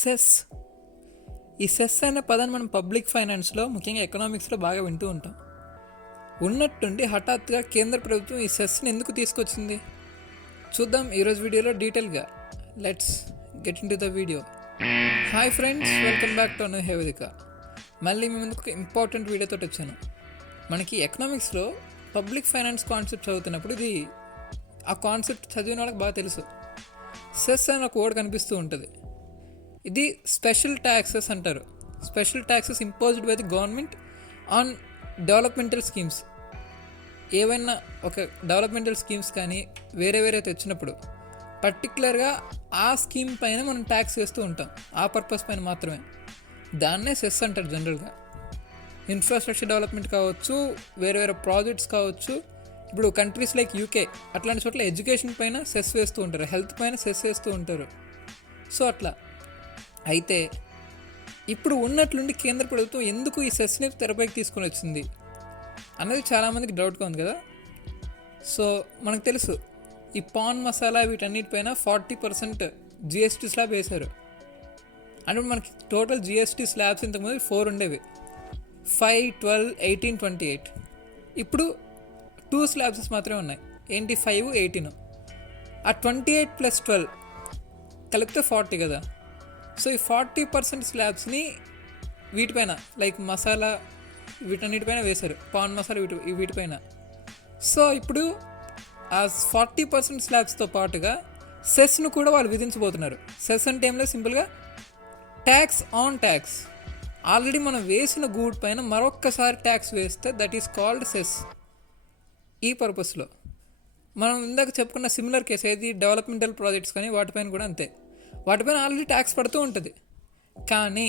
Cess. ఈ cess అనే పదాన్ని మనం పబ్లిక్ ఫైనాన్స్లో, ముఖ్యంగా ఎకనామిక్స్లో బాగా వింటూ ఉంటాం. ఉన్నట్టుండి హఠాత్తుగా కేంద్ర ప్రభుత్వం ఈ సెస్ని ఎందుకు తీసుకొచ్చింది చూద్దాం ఈరోజు వీడియోలో డీటెయిల్గా. Let's get into the video. Hi friends, welcome back to Anu Hevadika. మళ్ళీ మీ ముందుకు ఒక ఇంపార్టెంట్ వీడియోతో వచ్చాను. మనకి ఎకనామిక్స్లో పబ్లిక్ ఫైనాన్స్ కాన్సెప్ట్ చదువుతున్నప్పుడు ఆ కాన్సెప్ట్ చదివిన వాళ్ళకి బాగా తెలుసు. సెస్ అని ఒక వర్డ్ కనిపిస్తూ ఉంటుంది. ఇది స్పెషల్ ట్యాక్సెస్ అంటారు. Special taxes imposed by the government on developmental schemes. ఏవైనా ఒక డెవలప్మెంటల్ స్కీమ్స్ కానీ వేరే తెచ్చినప్పుడు పర్టికులర్గా ఆ స్కీమ్ పైన మనం ట్యాక్స్ వేస్తూ ఉంటాం, ఆ పర్పస్ పైన మాత్రమే. దాన్నే సెస్ అంటారు జనరల్గా. ఇన్ఫ్రాస్ట్రక్చర్ డెవలప్మెంట్ కావచ్చు, వేరే ప్రాజెక్ట్స్ కావచ్చు. ఇప్పుడు కంట్రీస్ లైక్ యూకే అట్లాంటి చోట్ల ఎడ్యుకేషన్ పైన సెస్ వేస్తూ ఉంటారు, హెల్త్ పైన సెస్ వేస్తూ ఉంటారు. సో అట్లా అయితే ఇప్పుడు ఉన్నట్లుండి కేంద్ర ప్రభుత్వం ఎందుకు ఈ సెస్ని తెరపైకి తీసుకొని వచ్చింది అన్నది చాలామందికి డౌట్గా ఉంది కదా. సో మనకు తెలుసు, ఈ పాన్ మసాలా వీటన్నిటిపైన 40% జిఎస్టీ స్లాబ్ వేశారు. అంటే మనకి టోటల్ జిఎస్టీ స్లాబ్స్ ఇంతకుముందు 4 ఉండేవి, 5, 12, 18, 28. ఇప్పుడు 2 స్లాబ్స్ మాత్రమే ఉన్నాయి. ఏంటి? 5, 18. ఆ 28 + 12 కలిపితే 40 కదా. సో ఈ 40% స్లాబ్స్ని వీటిపైన, లైక్ మసాలా వీటన్నిటిపైన వేశారు, పాన్ మసాలా వీటిపైన. సో ఇప్పుడు ఆ 40% స్లాబ్స్తో పాటుగా సెస్ను కూడా వాళ్ళు విధించబోతున్నారు. సెస్ అంటే ఏం లేదు, సింపుల్గా ట్యాక్స్ ఆన్ ట్యాక్స్. ఆల్రెడీ మనం వేసిన గూడ్ పైన మరొక్కసారి ట్యాక్స్ వేస్తే దట్ ఈస్ కాల్డ్ సెస్. ఈ పర్పస్లో మనం ఇందాక చెప్పుకున్న సిమిలర్ కేసు ఏది, డెవలప్మెంటల్ ప్రాజెక్ట్స్ కానీ వాటిపైన కూడా అంతే. వాటిపైన ఆల్రెడీ ట్యాక్స్ పడుతూ ఉంటుంది, కానీ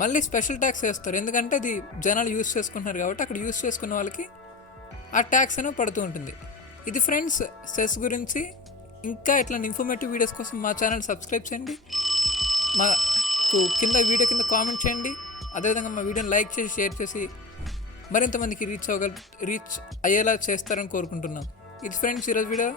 మళ్ళీ స్పెషల్ ట్యాక్స్ వేస్తారు. ఎందుకంటే అది జనాలు యూస్ చేసుకుంటున్నారు కాబట్టి అక్కడ యూస్ చేసుకున్న వాళ్ళకి ఆ ట్యాక్స్ అనేవి పడుతూ ఉంటుంది. ఇది ఫ్రెండ్స్ సెస్ గురించి. ఇంకా ఇట్లాంటి ఇన్ఫర్మేటివ్ వీడియోస్ కోసం మా ఛానల్ సబ్స్క్రైబ్ చేయండి, మాకు వీడియో కింద కామెంట్ చేయండి. అదేవిధంగా మా వీడియోని లైక్ చేసి షేర్ చేసి మరింతమందికి రీచ్ అయ్యేలా చేస్తారని కోరుకుంటున్నాం. ఇది ఫ్రెండ్స్ ఈరోజు వీడియో.